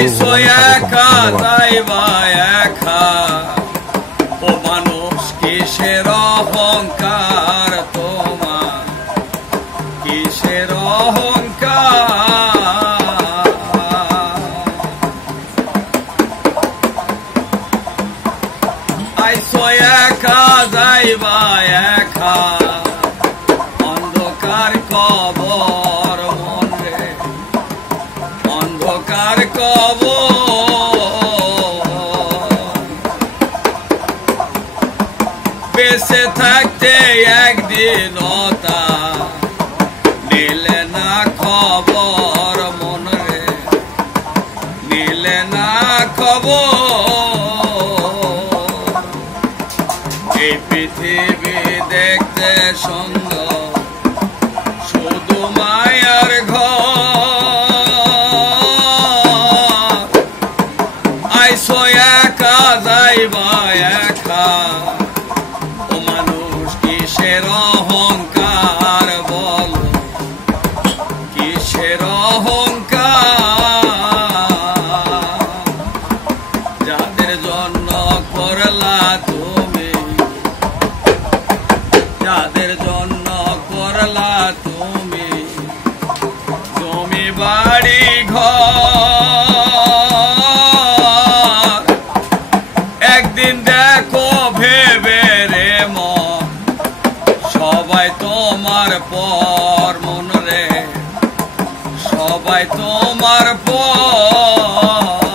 আইসো একা যাইবা একা ও মানুষ কিসের অহংকার তোমার কিসের অহংকার আইসো একা যাইবা একা অন্ধকার কবর মনে অন্ধকার কবর বেঁচে থাকতে একদিন তা নিলে না খবর মনে নিলে না খবর এই পৃথিবী দেখতে সুন্দর শুধু মায়ার ঘর আইসো একা যাইবা একা ও মানুষ কিসের অহংকার বল কিসের অহংকার যাদের জন্য করলা তুমি যাদের জন্য করলা তুমি জমি বাড়ি ঘর একদিন দেখো ভেবে রে মন সবাই তোমার পর মন রে সবাই তোমার পর